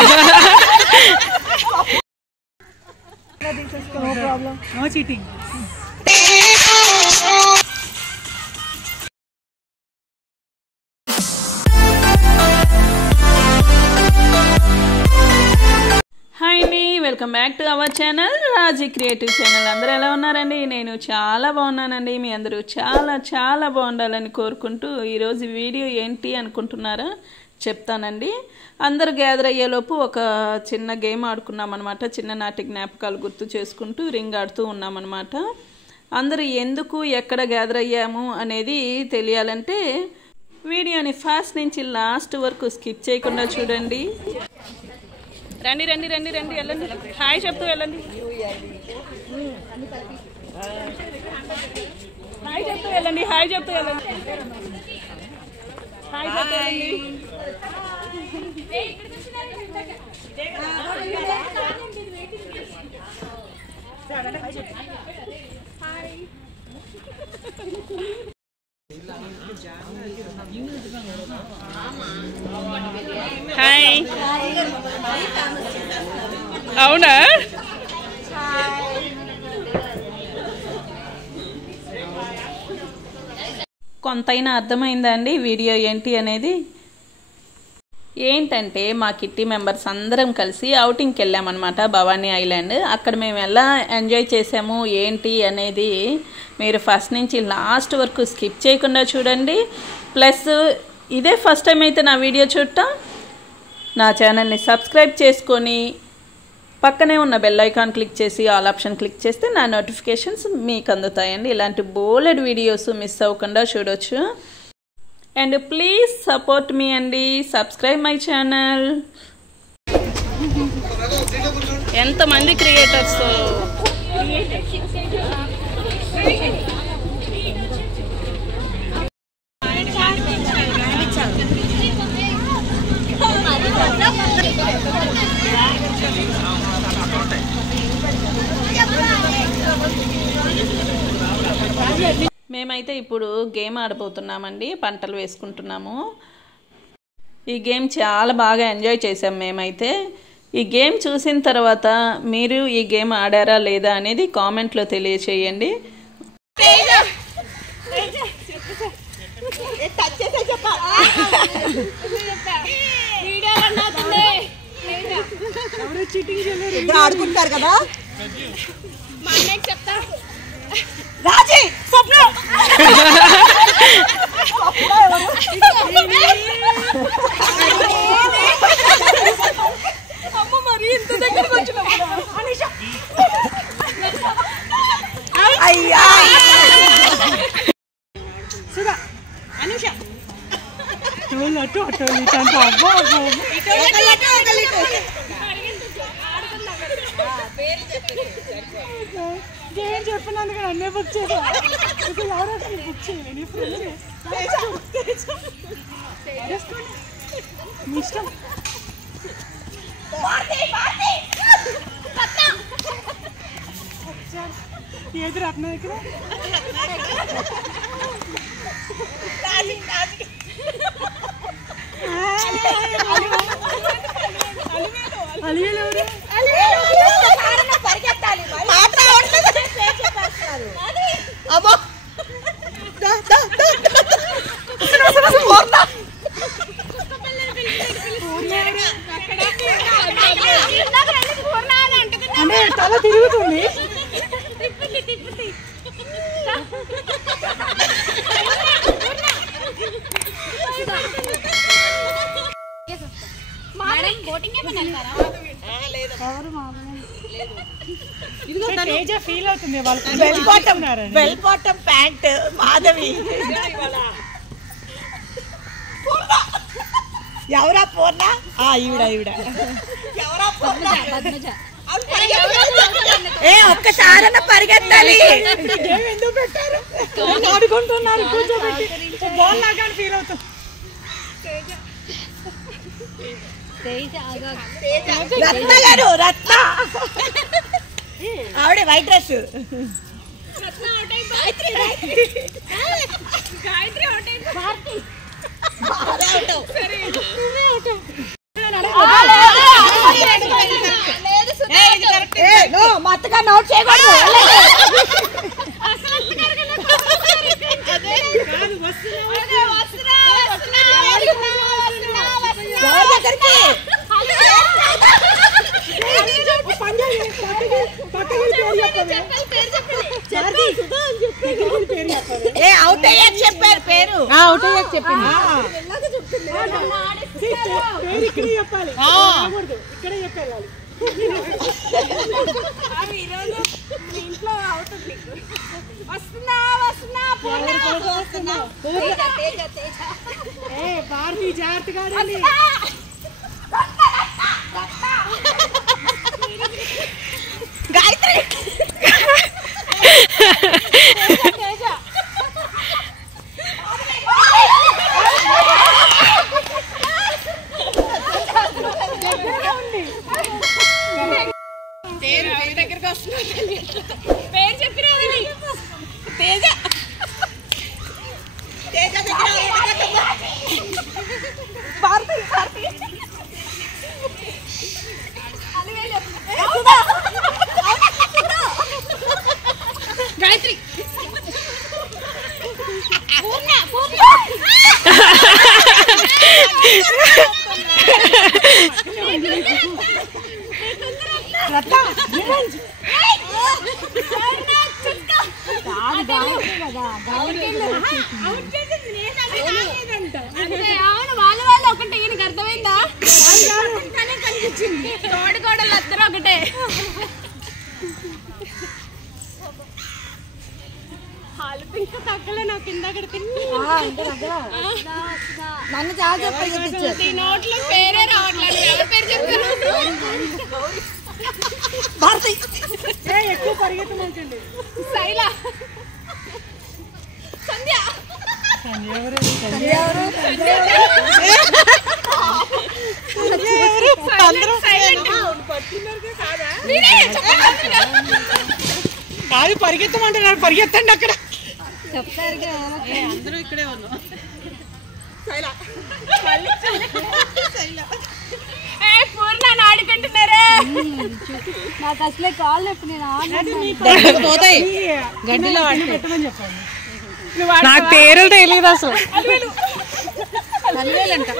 No problem. No cheating. Welcome back to our channel Raji creative channel. అందరూ ఎలా ఉన్నారండి? నేను చాలా బాగున్నానండి. మీ అందరూ చాలా చాలా బాగుండాలని కోరుకుంటూ ఈరోజు వీడియో ఏంటి అనుకుంటున్నారా చెప్తానండి. అందరూ గ్యాదర్ అయ్యేలోపు ఒక చిన్న గేమ్ ఆడుకున్నాం అనమాట. చిన్ననాటి జ్ఞాపకాలు గుర్తు చేసుకుంటూ రింగ్ ఆడుతూ ఉన్నామన్నమాట. అందరూ ఎందుకు ఎక్కడ గ్యాదర్ అయ్యాము అనేది తెలియాలంటే వీడియోని ఫస్ట్ నుంచి లాస్ట్ వరకు స్కిప్ చేయకుండా చూడండి. రండి రండి రండి రండి వెళ్ళండి. హాయ్ చెప్తూ వెళ్ళండి. హాయ్ చెప్తూ వెళ్ళండి. హాయ్ చెప్తూ వెళ్ళండి. హాయ్ చెప్తూ వెళ్ళండి. హాయ్. అవునా? కొంతైనా అర్థమైందా అండి వీడియో ఏంటి అనేది? ఏంటంటే మా కిట్టి మెంబర్స్ అందరం కలిసి అవుటింగ్కి వెళ్ళామన్నమాట, భవానీ ఐలాండ్. అక్కడ మేము ఎలా ఎంజాయ్ చేసాము ఏంటి అనేది మీరు ఫస్ట్ నుంచి లాస్ట్ వరకు స్కిప్ చేయకుండా చూడండి. ప్లస్ ఇదే ఫస్ట్ టైం అయితే నా వీడియో చూడటం, నా ఛానల్ని సబ్స్క్రైబ్ చేసుకొని పక్కనే ఉన్న బెల్ ఐకాన్ క్లిక్ చేసి ఆల్ ఆప్షన్ క్లిక్ చేస్తే నా నోటిఫికేషన్స్ మీకు అందుతాయండి. ఇలాంటి బోలెడ్ వీడియోస్ మిస్ అవ్వకుండా చూడొచ్చు. అండ్ ప్లీజ్ సపోర్ట్ మీ అండి, సబ్స్క్రైబ్ మై ఛానల్. ఎంతమంది క్రియేటర్స్! మేమైతే ఇప్పుడు గేమ్ ఆడబోతున్నామండి. పంటలు వేసుకుంటున్నాము. ఈ గేమ్ చాలా బాగా ఎంజాయ్ చేసాం మేమైతే. ఈ గేమ్ చూసిన తర్వాత మీరు ఈ గేమ్ ఆడారా లేదా అనేది కామెంట్లో తెలియచేయండి. ఆడుకుంటారు కదా రాజీ స్వప్న అమ్మ మరి ఇంత దగ్గరకు వచ్చిన అయ్యా సుధా అనుష ఏం చెప్పినందుకు అన్నీ బుక్ చేసా. బుక్ చేయండి ఇష్టం. ఏది రత్న దగ్గర అంటే తల తిరుగుతుంది. ఫీల్ అవుతుంది. Bell bottom pant Madhavi. ఎవరా పూర్ణ? ఈవిడ ఈవిడ ఒక్కసారన్నా పరిగెత్తాలి. ఎందుకు పెట్టారు? ఆడుకుంటున్నారు కూర్చోబెట్టి. బాల్ లాగా ఫీల్ అవుతాం. రత్న గారు, రత్న ఆవిడే వైట్ డ్రెస్. అత్తగా నోట్ చేయకూడదు. అవుట్ అయ్యాక చెప్పారు పేరు. అవుట్ అయ్యాక చెప్పింది. ఇక్కడే చెప్పాలి, ఇక్కడే చెప్పాలి. ఇంట్లో అవుతుంది. వస్తున్నా వస్తున్నా భారతి జాగ్రత్తగా గాయత్రి దగ్గరికి వస్తున్నా. పేరు చెప్పినా తేజ. తేజ భారతి భారతి గాయత్రి అవును వాళ్ళ వాళ్ళు ఒకటే. ఈయనకి అర్థమైందా? కనిపించింది తోడుకోడలు అందరూ ఒకటే. నాకు ఇందాక నన్ను చాలా చెప్పి నోట్లో పేరే రావట్లేదు. ఎవరి పేరు చెప్పారు? భారతి ఎక్కువ పరిగెత్తమంటండి. శైల సంధ్య కాదు పరిగెత్తమంటున్నారు. పరిగెత్తండి అక్కడ. అందరూ ఇక్కడే ఉన్నాం. పూర్ణ ఆడుకుంటున్నారా? నాకు అసలే కాళ్ళు ఎప్పుడు నేను పోతాయి గడ్డిలో పెట్టమని చెప్పండి. నాకు పేరు తెలియదు అసలు. పదివేలంట.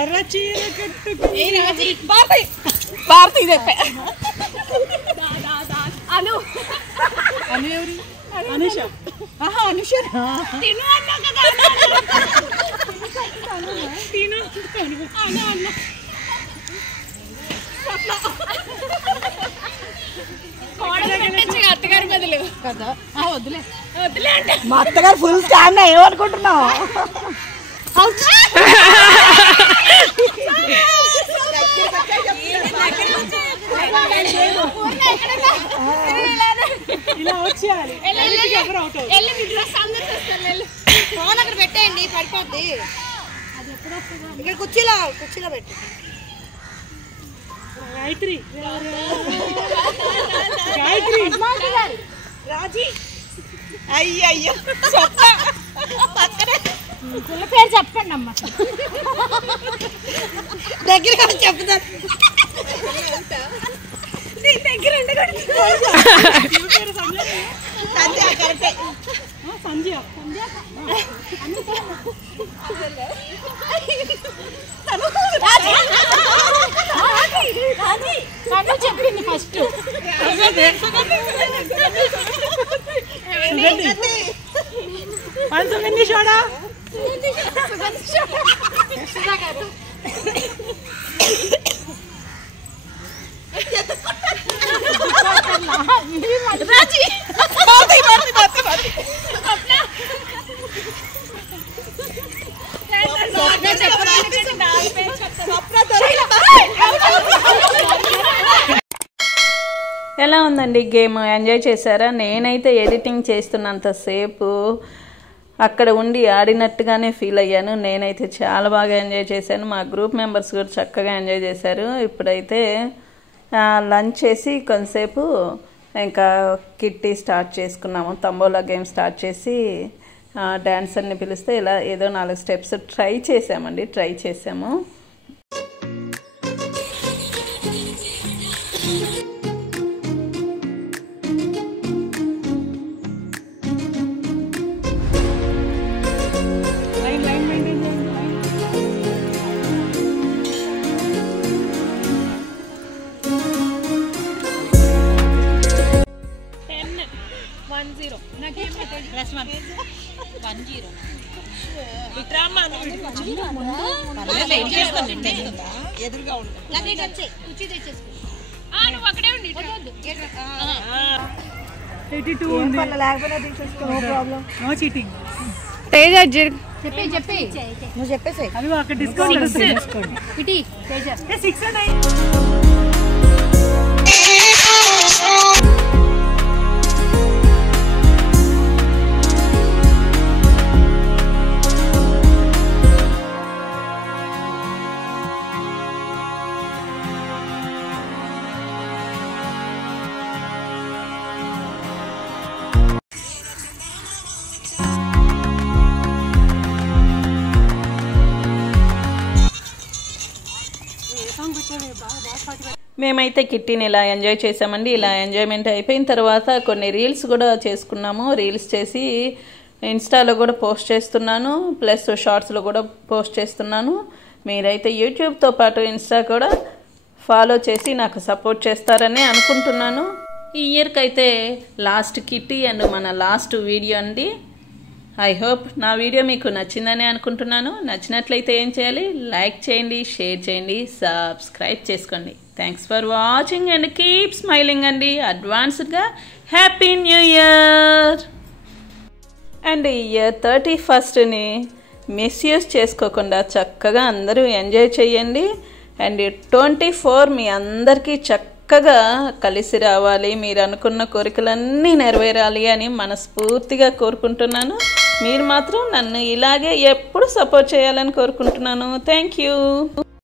ఎర్ర చీర కట్టుకుని భారతి అను అను ఎవరు? అనుష. అనుష తిను అన్నా కదా. తిను అన్న అత్తగారి బదులు కదా. వద్దులే వద్దులే అంటే మా అత్తగారు ఫుల్ స్టాండ్. ఏమనుకుంటున్నావు? ఇలా వచ్చేయాలి. ఫోన్ అక్కడ పెట్టేయండి, పడిపోద్ది. ఇక్కడ కుర్చీలో పెట్టి. గాయత్రి గాయత్రి రాజీ. అయ్యయ్యో పిల్ల పేరు చెప్పండి అమ్మ. దగ్గర చెప్తాను. దగ్గర సంధ్య. చెప్పింది ఫస్ట్. సుగంధి చూడా. చెప్పండి. ఎలా ఉందండి గేమ్? ఎంజాయ్ చేశారా? నేనైతే ఎడిటింగ్ చేస్తున్నంతసేపు అక్కడ ఉండి ఆడినట్టుగానే ఫీల్ అయ్యాను. నేనైతే చాలా బాగా ఎంజాయ్ చేశాను. మా గ్రూప్ మెంబర్స్ కూడా చక్కగా ఎంజాయ్ చేశారు. ఇప్పుడైతే లంచ్ చేసి కొంతసేపు ఇంకా కిట్టి స్టార్ట్ చేసుకున్నాము. తంబోలా గేమ్ స్టార్ట్ చేసి డాన్సర్ని పిలిస్తే ఇలా ఏదో 4 స్టెప్స్ ట్రై చేసాము. మేమైతే కిట్టీని ఇలా ఎంజాయ్ చేసామండి. ఇలా ఎంజాయ్మెంట్ అయిపోయిన తర్వాత కొన్ని రీల్స్ కూడా చేసుకున్నాము. రీల్స్ చేసి ఇన్స్టాలో కూడా పోస్ట్ చేస్తున్నాను, ప్లస్ షార్ట్స్లో కూడా పోస్ట్ చేస్తున్నాను. మీరైతే యూట్యూబ్తో పాటు ఇన్స్టా కూడా ఫాలో చేసి నాకు సపోర్ట్ చేస్తారని అనుకుంటున్నాను. ఈ ఇయర్కి అయితే లాస్ట్ కిట్టి అండ్ మన లాస్ట్ వీడియో అండి. ఐ హోప్ నా వీడియో మీకు నచ్చిందని అనుకుంటున్నాను. నచ్చినట్లయితే ఏం చేయాలి? లైక్ చేయండి, షేర్ చేయండి, సబ్స్క్రైబ్ చేసుకోండి. Thanks for watching and keep smiling అండి. అడ్వాన్స్డ్గా హ్యాపీ న్యూ ఇయర్. అండ్ ఈ ఇయర్ 31ని మిస్యూజ్ చేసుకోకుండా చక్కగా అందరూ ఎంజాయ్ చేయండి. అండ్ 24 మీ అందరికీ చక్కగా కలిసి రావాలి, మీరు అనుకున్న కోరికలన్నీ నెరవేరాలి అని మనస్ఫూర్తిగా కోరుకుంటున్నాను. మీరు మాత్రం నన్ను ఇలాగే ఎప్పుడు సపోర్ట్ చేయాలని కోరుకుంటున్నాను. Thank you.